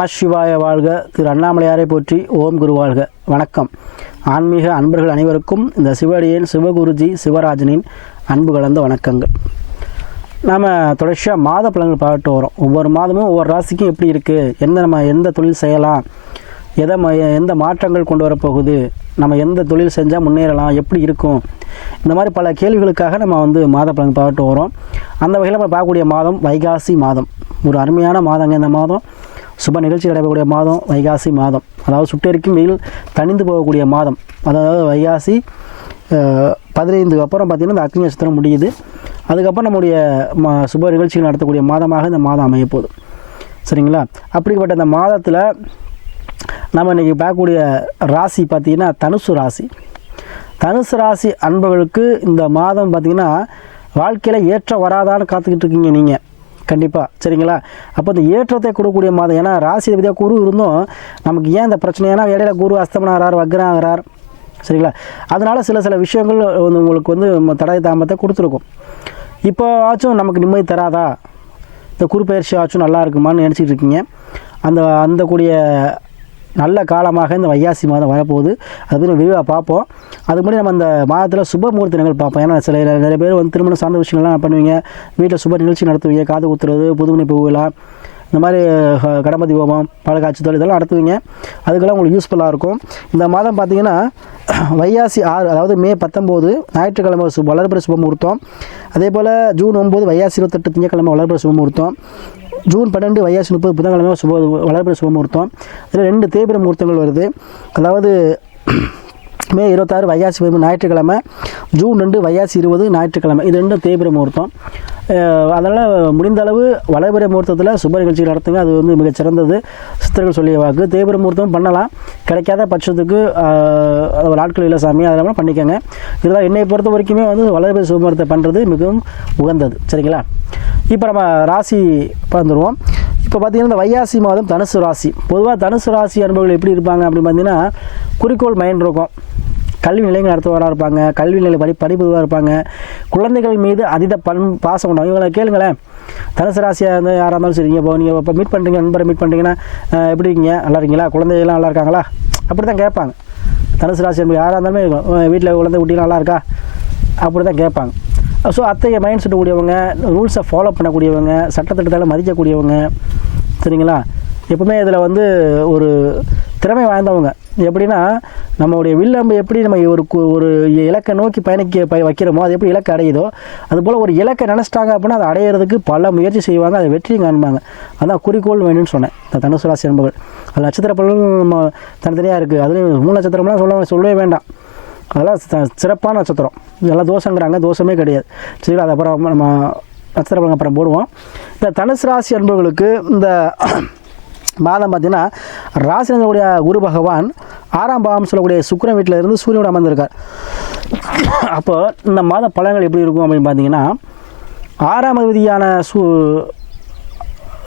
நமசிவாய வாழ்க. திரு அண்ணாமலையாரை போற்றி. ஓம் குரு வாழ்க. வணக்கம். ஆன்மீக அன்பர்கள் அனைவருக்கும் இந்த சிவடியின் சிவகுருஜி சிவராஜனின் அன்பு கலந்த வணக்கங்கள். நாம் தொடர்ச்சியாக மாத பலன்கள் பார்த்துட்டு வரோம். ஒவ்வொரு மாதமும் ஒவ்வொரு ராசிக்கும் எப்படி இருக்குது, நம்ம எந்த தொழில் செய்யலாம், எந்த மாற்றங்கள் கொண்டு வரப்போகுது, நம்ம எந்த தொழில் செஞ்சால் முன்னேறலாம், எப்படி இருக்கும், இந்த மாதிரி பல கேள்விகளுக்காக நம்ம மாத பலன் பார்த்துட்டு வரோம். அந்த வகையில் நம்ம பார்க்கக்கூடிய மாதம் வைகாசி மாதம். ஒரு அருமையான மாதங்க இந்த மாதம். சுப நிகழ்ச்சி நடைபெறக்கூடிய மாதம் வைகாசி மாதம். அதாவது சுட்டெரிக்கும் வெயில் தணிந்து போகக்கூடிய மாதம். அதாவது வைகாசி 15 அப்புறம் பார்த்திங்கன்னா இந்த அக்னி நட்சத்திரம் முடியுது. அதுக்கப்புறம் நம்முடைய சுப நிகழ்ச்சிகள் நடத்தக்கூடிய மாதமாக இந்த மாதம் அமையப்போகுது. சரிங்களா? அப்படிப்பட்ட இந்த மாதத்தில் நம்ம இன்றைக்கி பார்க்கக்கூடிய ராசி பார்த்திங்கன்னா தனுசு ராசி. தனுசு ராசி அன்பர்களுக்கு இந்த மாதம் பார்த்திங்கன்னா வாழ்க்கையில் ஏற்றம் வராதான்னு காத்துக்கிட்டு இருக்கீங்க நீங்கள் கண்டிப்பாக. சரிங்களா? அப்போ இந்த ஏற்றத்தை கொடுக்கக்கூடிய மாதம். ஏன்னா ராசி விதியாக குரு இருந்தும் நமக்கு ஏன் இந்த பிரச்சனை, ஏன்னா இடையில குரு அஸ்தமனாகிறார், வக்ராகிறார். சரிங்களா? அதனால் சில விஷயங்கள் உங்களுக்கு தடை தாமத்தை கொடுத்துருக்கும். இப்போ ஆச்சும் நமக்கு நிம்மதி தராதா, இந்த குரு பயிற்சி ஆச்சும் நல்லா இருக்குமான்னு நினச்சிட்டு இருக்கீங்க. அந்த கூடிய நல்ல காலமாக இந்த வைகாசி மாதம் வரப்போகுது. அது பற்றி விரிவாக பார்ப்போம். அதுக்கு முன்னாடி நம்ம அந்த மாதத்தில் சுப முகூர்த்த நிகழ்வு பார்ப்போம். ஏன்னா நிறைய பேர் திருமணம் சார்ந்த விஷயங்கள்லாம் பண்ணுவீங்க. வீட்டில் சுப நிகழ்ச்சி நடத்துவீங்க. காது குத்துறது, புதுமணி பூவிழா, இந்த மாதிரி கணபதி ஹோமம், பழக்காட்சி தொழில் இதெல்லாம் நடத்துவீங்க. அதுக்கெல்லாம் உங்களுக்கு யூஸ்ஃபுல்லாக இருக்கும். இந்த மாதம் பார்த்திங்கன்னா வைகாசி 6, அதாவது மே 19 ஞாயிற்றுக்கிழமை வளர்பிறை சுப முகூர்த்தம். அதே போல் ஜூன் 9 வைகாசி 28 திங்கட்கிழமை வளர்பிறை சுப முகூர்த்தம். ஜூன் 12 வைகாசி 30 புதன்கிழமை வளர்பிறை சுப முகூர்த்தம். இதில் 2 தேய்பிறை முகூர்த்தங்கள் வருது. அதாவது மே 26 வைகாசி 13 ஞாயிற்றுக்கிழமை, ஜூன் 2 வைகாசி 20 ஞாயிற்றுக்கிழமை. இது 2 தேய்பிறை முகூர்த்தம். அதனால் முடிந்த அளவு வளர்பிறை முகூர்த்தத்தில் சுப நிகழ்ச்சிகள் நடத்துங்க. அது மிகச் சிறந்தது. சித்தர்கள் சொல்லிய வாக்கு. தேய்பிறை முகூர்த்தம் பண்ணலாம். கிடைக்காத பட்சத்துக்கு நாட்கள் இல்லை சாமி, அதெல்லாம் பண்ணிக்கோங்க. இதெல்லாம் என்னை பொறுத்த வரைக்குமே வளர்பிறை சுப முகூர்த்தத்தை பண்ணுறது மிகவும் உகந்தது. சரிங்களா? இப்போ நம்ம ராசி பார்த்துருவோம். இப்போ பார்த்திங்கன்னா இந்த வைகாசி மாதம் தனுசு ராசி. பொதுவாக தனுசு ராசி அன்பர்கள் எப்படி இருப்பாங்க அப்படின்னு பார்த்தீங்கன்னா குறிக்கோள் மைண்ட் இருக்கும். கல்வி நிலையங்கள் நடத்துவராக இருப்பாங்க. கல்வி நிலை படிப்புவராக இருப்பாங்க. குழந்தைகள் மீது அதீத பாசம் உண்டாகும். இவங்களை கேளுங்களேன். தனுசு ராசியாக இருந்து யாராக இருந்தாலும் சரிங்க, நீங்கள் இப்போ மீட் பண்ணுறீங்க, நண்பரை மீட் பண்ணுறீங்கன்னா எப்படி இருக்கீங்க, நல்லா இருக்கீங்களா, குழந்தைகள்லாம் நல்லா இருக்காங்களா, அப்படி தான் கேட்பாங்க. தனுசு ராசி அன்பர்கள் யாராக இருந்தாலுமே வீட்டில் குழந்தை குட்டிலாம் நல்லா இருக்கா, அப்படி தான் கேட்பாங்க. ஸோ அத்தைய மைண்ட் செட் கூடியவங்க, ரூல்ஸை ஃபாலோ பண்ணக்கூடியவங்க, சட்டத்திட்டத்தால் மதிக்கக்கூடியவங்க. சரிங்களா? எப்பவுமே இதில் ஒரு திறமை வாய்ந்தவங்க. எப்படின்னா நம்மளுடைய வில்லம்பு எப்படி நம்ம ஒரு இலக்கை நோக்கி வைக்கிறோமோ, அது எப்படி இலக்கை அடையுதோ அதுபோல் ஒரு இலக்கை நினச்சிட்டாங்க அப்படின்னா அதை அடையிறதுக்கு பல முயற்சி செய்வாங்க. அதை வெற்றியும் காண்பாங்க. அதான் குறிக்கோள் வேணும்னு சொன்னேன். இந்த தனுசு ராசி என்பவர்கள் அது நட்சத்திர பலன்கள் நம்ம தனித்தனியாக இருக்குது. அதுலேயும் 3 நட்சத்திரம்லாம் சொல்லவே வேண்டாம். அதெல்லாம் சிறப்பான நட்சத்திரம். இதெல்லாம் தோஷங்கிறாங்க, தோஷமே கிடையாது. சரி, அது அப்புறம் நம்ம நட்சத்திர பலன் அப்புறம் போடுவோம். இந்த தனுசு ராசி அன்பர்களுக்கு இந்த மாதம் பார்த்திங்கன்னா ராசினுடைய குரு பகவான் 6ஆம் பாவம் சொல்லக்கூடிய சுக்கிரன் வீட்டில் இருந்து சூரியனோடு அமர்ந்திருக்கார். அப்போ இந்த மாத பலன்கள் எப்படி இருக்கும் அப்படின்னு பார்த்தீங்கன்னா 6ஆம் அதிபதியான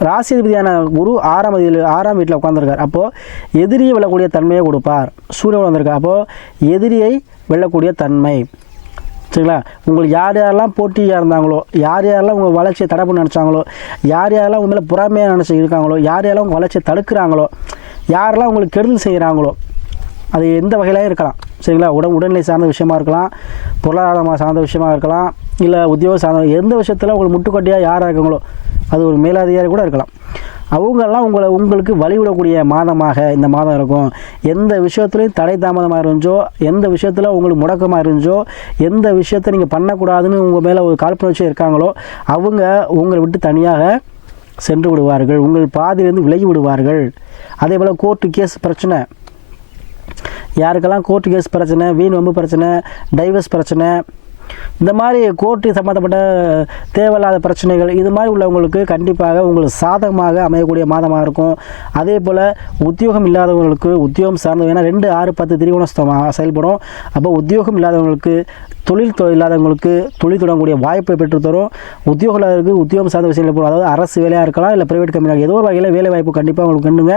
ராசி அதிபதியான குரு 6ஆம் வீட்டில் உட்காந்துருக்கார். அப்போது எதிரியை வெல்லக்கூடிய தன்மையை கொடுப்பார். சூரியன் வந்திருக்கார். அப்போது எதிரியை வெல்லக்கூடிய தன்மை. சரிங்களா? உங்களுக்கு யார் யாரெல்லாம் போட்டியாக இருந்தாங்களோ, யார் யாரெல்லாம் உங்கள் வளர்ச்சியை தடை பண்ண நினச்சாங்களோ, யார் யாரெல்லாம் உங்கள் மேலே புறாமையாக நினச்சி இருக்காங்களோ, யார் யாரெல்லாம் உங்கள் வளர்ச்சியை தடுக்கிறாங்களோ, யாரெல்லாம் உங்களுக்கு கெடுதல் செய்கிறாங்களோ, அது எந்த வகையிலையும் இருக்கலாம். சரிங்களா? உடல்நிலை சார்ந்த விஷயமா இருக்கலாம், பொருளாதாரமாக சார்ந்த விஷயமா இருக்கலாம், இல்லை உத்தியோக சார்ந்த எந்த விஷயத்தில் உங்களுக்கு முட்டுக்கொட்டியாக யாராக இருக்காங்களோ, அது ஒரு மேலதிகாரி கூட இருக்கலாம். அவங்கெல்லாம் உங்களுக்கு வழிவிடக்கூடிய மாதமாக இந்த மாதம் இருக்கும். எந்த விஷயத்துலையும் தடை தாமதமாக இருந்துச்சோ, எந்த விஷயத்தில் உங்களுக்கு முடக்கமாக இருந்துச்சோ, எந்த விஷயத்தை நீங்கள் பண்ணக்கூடாதுன்னு உங்கள் மேலே ஒரு காழ்ப்புணர்ச்சி இருக்காங்களோ அவங்க உங்களை விட்டு தனியாக சென்று விடுவார்கள். உங்கள் பாதியிலிருந்து விலகி விடுவார்கள். அதே போல் கோர்ட்டு கேஸ் பிரச்சனை, யாருக்கெல்லாம் கோர்ட்டு கேஸ் பிரச்சனை, வீண் வம்பு பிரச்சனை, டைவர்ஸ் பிரச்சனை, இந்த மாதிரி கோர்ட்டு சம்மந்தப்பட்ட தேவையில்லாத பிரச்சனைகள், இது மாதிரி உள்ளவங்களுக்கு கண்டிப்பாக உங்களுக்கு சாதகமாக அமையக்கூடிய மாதமாக இருக்கும். அதே போல் உத்தியோகம் இல்லாதவங்களுக்கு உத்தியோகம் சார்ந்த, ஏன்னா 2, 6, 10 திரிகோணஸ்தமாக செயல்படும். அப்போ உத்தியோகம் இல்லாதவங்களுக்கு, தொழில் இல்லாதவங்களுக்கு தொழில் தொடங்கக்கூடிய வாய்ப்பை பெற்றுத்தரும். உத்தியோகங்களுக்கு உத்தியோகம் சார்ந்த விஷயங்கள் போகும். அதாவது அரசு வேலையாக இருக்கலாம், இல்லை ப்ரைவேட் கம்பெனியாக, ஏதோ ஒரு வகையில் வேலை வாய்ப்பு கண்டிப்பாக உங்களுக்கு கண்டுங்க.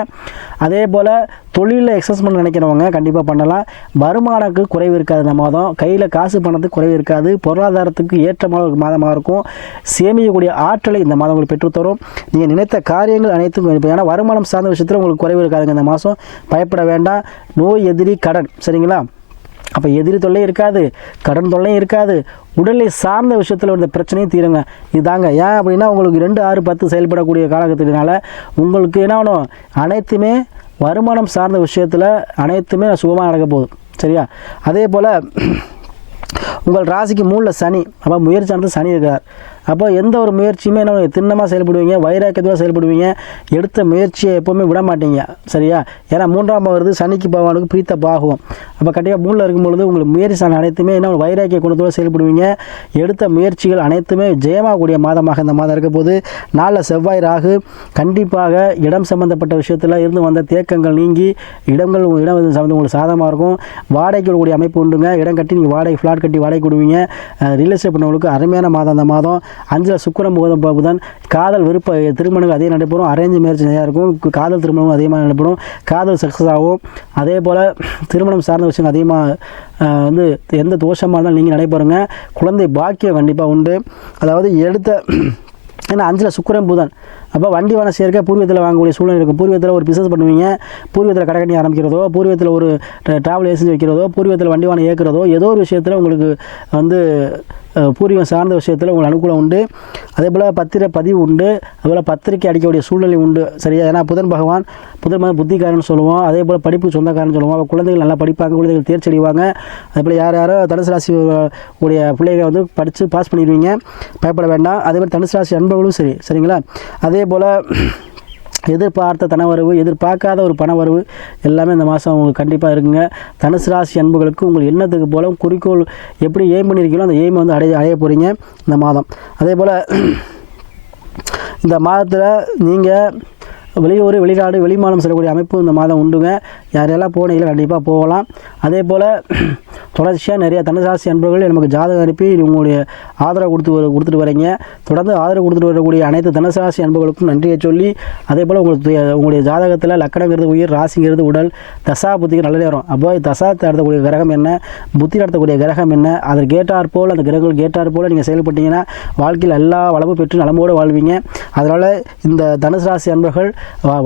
அதே போல் தொழிலில் எக்ஸஸ் பண்ண நினைக்கிறவங்க கண்டிப்பாக பண்ணலாம். வருமானத்துக்கு குறைவு இருக்காது. இந்த மாதம் கையில் காசு பணத்துக்கு குறைவு இருக்காது. நல்லது, பொருளாதாரத்துக்கு ஏற்றமான ஒரு மாதமாக இருக்கும். சேமிக்கக்கூடிய ஆற்றலை இந்த மாதம் உங்களுக்கு பெற்றுத்தரும். நீங்கள் நினைத்த காரியங்கள் அனைத்தும் ஏன்னா வருமானம் சார்ந்த விஷயத்தில் உங்களுக்கு குறைவு இருக்காதுங்க இந்த மாதம். பயப்பட வேண்டாம். நோய், எதிரி, கடன், சரிங்களா? அப்போ எதிரி தொல்லையும் இருக்காது, கடன் தொல்லையும் இருக்காது. உடலை சார்ந்த விஷயத்தில் இந்த பிரச்சனையும் தீருங்க. இதுதாங்க. ஏன் அப்படின்னா உங்களுக்கு 2, 6, 10 செயல்படக்கூடிய காலகட்டத்தினால உங்களுக்கு என்ன ஆகணும், அனைத்துமே வருமானம் சார்ந்த விஷயத்தில் அனைத்துமே சுகமாக நடக்க போகுது. சரியா? அதே போல் உங்கள் ராசிக்கு 3ல் சனி. அப்போ முயற்சியானது சனி இருக்கார். அப்போ எந்த ஒரு முயற்சியுமே என்ன திண்ணமாக செயல்படுவீங்க, வைராக்கியத்தோடு செயல்படுவீங்க. எடுத்த முயற்சியை எப்போவுமே விட மாட்டீங்க. சரியா? ஏன்னா 3ஆம் வருது, சனிக்கு பகவானுக்கு பிரீத்த பாகுவம். அப்போ கண்டிப்பாக 3ல் இருக்கும்பொழுது உங்களுக்கு முயற்சி அனைத்துமே என்ன வைராக்கிய குணத்தோடு செயல்படுவீங்க. எடுத்த முயற்சிகள் அனைத்துமே ஜெயமாகக்கூடிய மாதமாக இந்த மாதம் இருக்க போது. 4ல் செவ்வாய் ராகு. கண்டிப்பாக இடம் சம்பந்தப்பட்ட விஷயத்தில் இருந்து வந்த தேக்கங்கள் நீங்கி இடம் சம்பந்தம் உங்களுக்கு சாதகமாக இருக்கும். வாடகைக்கு கூடிய அமைப்பு உண்டுங்க. இடம் கட்டி நீங்கள் வாடகை ஃப்ளாட் கட்டி வாடகை கொடுவீங்க. ரியல் எஸ்டேட் பண்ணவங்களுக்கு அருமையான மாதம் அந்த மாதம். 5ல் சுக்கிரன் புதன். காதல் விருப்ப திருமணங்கள் அதிகம் நடைபெறும். அரேஞ்ச் மேரேஜ் நிறையா இருக்கும். காதல் திருமணம் அதிகமாக நடைபெறும். காதல் சக்ஸஸ் ஆகும். அதே போல் திருமணம் சார்ந்த விஷயம் அதிகமாக எந்த தோஷமாக இருந்தாலும் நீங்கள் நடைபெறுங்க. குழந்தை பாக்கியம் கண்டிப்பாக உண்டு. அதாவது ஏன்னா 5ல் சுக்கிரன் புதன். அப்போ வண்டி வான சேர்க்க பூர்வீகத்தில் வாங்கக்கூடிய சூழ்நிலை இருக்கும். பூர்வீகத்தில் ஒரு பிஸ்னஸ் பண்ணுவீங்க, பூர்வீகத்தில் கடை கட்டி ஆரம்பிக்கிறதோ, பூர்வீகத்தில் ஒரு டிராவல் ஏஜென்சி வைக்கிறதோ, பூர்வீகத்தில் வண்டி வானம் இயக்கிறதோ, ஏதோ ஒரு விஷயத்தில் உங்களுக்கு பூர்வீகம் சார்ந்த விஷயத்தில் உங்களுக்கு அனுகூலம் உண்டு. அதே போல் பத்திர பதிவு உண்டு. அதுபோல் பத்திரிக்கை அடிக்கக்கூடிய சூழ்நிலை உண்டு. சரியா? ஏன்னா புதன் பகவான் புத்திக்காரன்னு சொல்லுவோம். அதே போல் படிப்பு சொந்தக்காரன்னு சொல்லுவோம். அப்போ குழந்தைகள் நல்லா படிப்பாங்க, குழந்தைகள் தேர்ச்சி அடைவாங்க. அதே போல் யாரோ தனுசு ராசி உடைய பிள்ளைகளை படித்து பாஸ் பண்ணிடுவீங்க. பயப்பட வேண்டாம். அதே போல் தனுசு ராசி அன்பர்களும் சரிங்களா? அதே போல் எதிர்பார்த்த தனவரவு, எதிர்பார்க்காத ஒரு பணவரவு எல்லாமே இந்த மாதம் உங்களுக்கு கண்டிப்பாக இருக்குங்க. தனுசு ராசி அன்புகளுக்கு உங்கள் எண்ணத்துக்கு போல குறிக்கோள் எப்படி எய்ம் பண்ணியிருக்கீங்களோ அந்த எய்மை அடைய போகிறீங்க இந்த மாதம். அதே போல் இந்த மாதத்தில் நீங்கள் வெளியூர், வெளிநாடு, வெளிமாநிலம் செல்லக்கூடிய அமைப்பு இந்த மாதம் உண்டுங்க. யாரெல்லாம் போனீங்களோ கண்டிப்பாக போகலாம். அதே போல் தொடர்ச்சியாக நிறைய தனுராசி அன்பர்கள் நமக்கு ஜாதகம் அனுப்பி உங்களுடைய ஆதரவு கொடுத்துட்டு வரீங்க. தொடர்ந்து ஆதரவு கொடுத்துட்டு வரக்கூடிய அனைத்து தனுராசி அன்பர்களுக்கும் நன்றியை சொல்லி, அதே போல் உங்களுடைய ஜாதகத்தில் லக்கணங்கிறது உயிர், ராசிங்கிறது உடல், தசா புத்திக்கு நல்லதே வரும். அப்போ தசா நடத்தக்கூடிய கிரகம் என்ன, புத்தி நடத்தக்கூடிய கிரகம் என்ன, அதற்கு கேட்டார் போல் அந்த கிரகங்கள் கேட்டார் போல் நீங்கள் செயல்பட்டீங்கன்னா வாழ்க்கையில் எல்லா வளமும் பெற்று நலமோடு வாழ்வீங்க. அதனால் இந்த தனுசு ராசி அன்பர்கள்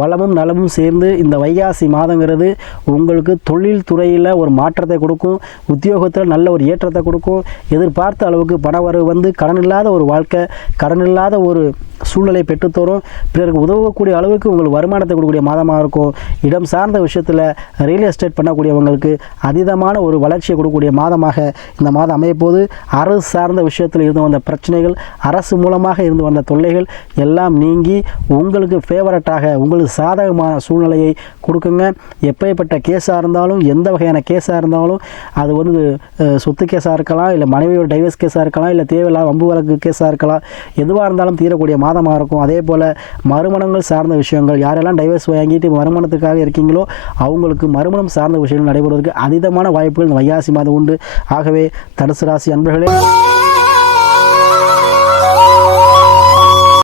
வளமும் நலமும் சேர்ந்து இந்த வைகாசி மாதங்கிறது உங்களுக்கு தொழில் துறையில் ஒரு மாற்றத்தை கொடுக்கும். உத்தியோகத்தில் நல்ல ஒரு ஏற்றத்தை கொடுக்கும். எதிர்பார்த்த அளவுக்கு பணவரவு கடன் இல்லாத ஒரு வாழ்க்கை, கடன் இல்லாத ஒரு சூழ்நிலை பெற்றுத்தரும். பிறருக்கு உதவக்கூடிய அளவுக்கு உங்களுக்கு வருமானத்தை கொடுக்கக்கூடிய மாதமாக இருக்கும். இடம் சார்ந்த விஷயத்தில் ரியல் எஸ்டேட் பண்ணக்கூடியவங்களுக்கு அதீதமான ஒரு வளர்ச்சியை கொடுக்கக்கூடிய மாதமாக இந்த மாதம் அமையப்போது. அரசு சார்ந்த விஷயத்தில் இருந்து வந்த பிரச்சனைகள், அரசு மூலமாக இருந்து வந்த தொல்லைகள் எல்லாம் நீங்கி உங்களுக்கு ஃபேவரட்டாக உங்களுக்கு சாதகமான சூழ்நிலையை கொடுக்குங்க. எப்பேற்பட்ட கேஸாக இருந்தாலும், எந்த வகையான கேஸாக இருந்தாலும், அது சொத்து கேஸாக இருக்கலாம், இல்லை மனைவியோட டைவர்ஸ் கேஸாக இருக்கலாம், இல்லை தேவையில்லாத வம்பு வழக்கு கேஸாக இருக்கலாம், எதுவாக இருந்தாலும் தீரக்கூடிய மாதமாக இருக்கும். அதே போல் மறுமணங்கள் சார்ந்த விஷயங்கள், யாரெல்லாம் டைவர்ஸ் வாங்கிட்டு மறுமணத்துக்காக இருக்கீங்களோ அவங்களுக்கு மறுமணம் சார்ந்த விஷயங்கள் நடைபெறுவதற்கு அதீதமான வாய்ப்புகள் இந்த வைகாசி மாதம் உண்டு. ஆகவே தனுசு ராசி அன்பர்களே